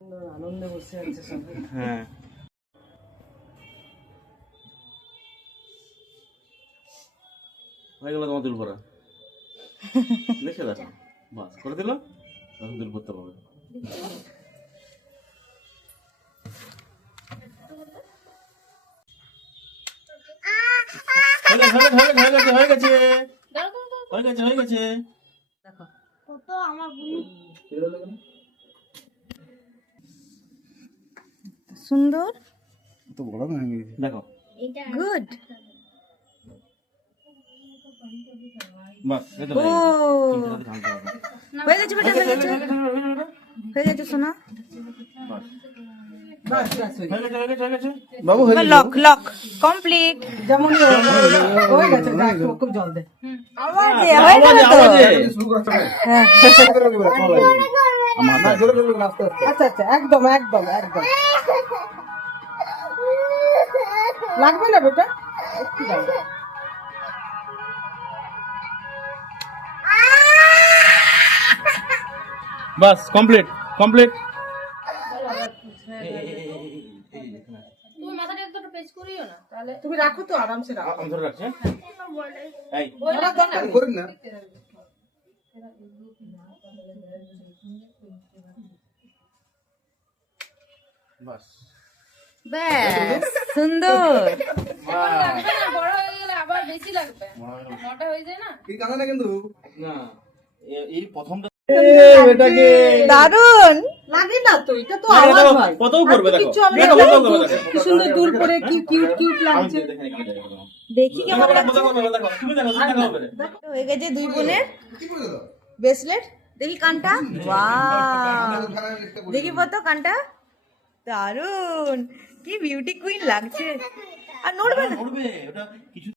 আনন্দে বসে আছে সবাই। হ্যাঁ হয়ে গেল তোমার দুল পরা দেখে দেখো বাস করে দিল এখন দুল পরতে পারবে হয়ে গেছে দেখো কত আমার সুন্দর তো বড় না দেখো গুড বাস এই তো ও হয়ে গেছে বেটা হয়ে গেছে সোনা বাস বাস হয়ে গেছে। বাবু লক লক কমপ্লিট যেমন হয়ে গেছে যা, একটু খুব জল দে। আবার দে হয়ে গেল তো হ্যাঁ আচ্ছা আচ্ছা একদম একদম একদম লাগবে না বেটা একটু দাও। বাস কমপ্লিট কমপ্লিট তুমি মাথাটা একটু পেচ করিও না তাহলে তুমি রাখো তো আরামসে রাখো। আমি ধরে রাখছি এই ধরার দরকার নেই। বাস ব্যাস সুন্দর লাগবে না, বড় হয়ে গেলে আবার বেশি লাগবে। মোটা হয়ে যায় না? না এই প্রথমটা দারুন লাগে না তো, এটা তো না, আওয়াজ দেখো, হয়। কত করবে আর তো দেখো কিচ্ছু হবে না। দেখো, কত করবে দেখো। কি সুন্দর দুল করে কি কিউট কিউট আমি লাগছে। দেখে নিই, আমি দেখে নিই। দেখি কেমন লাগছে দেখো, দেখো, তুমি দেখো, তুমি দেখো। হয়ে গেছে দুই বোনের ব্রেসলেট দেখি কানটা ওয়াও দেখি তো কানটা দারুন কি বিউটি কুইন লাগছে আর নড়বে না উঠবে ওটা কিছু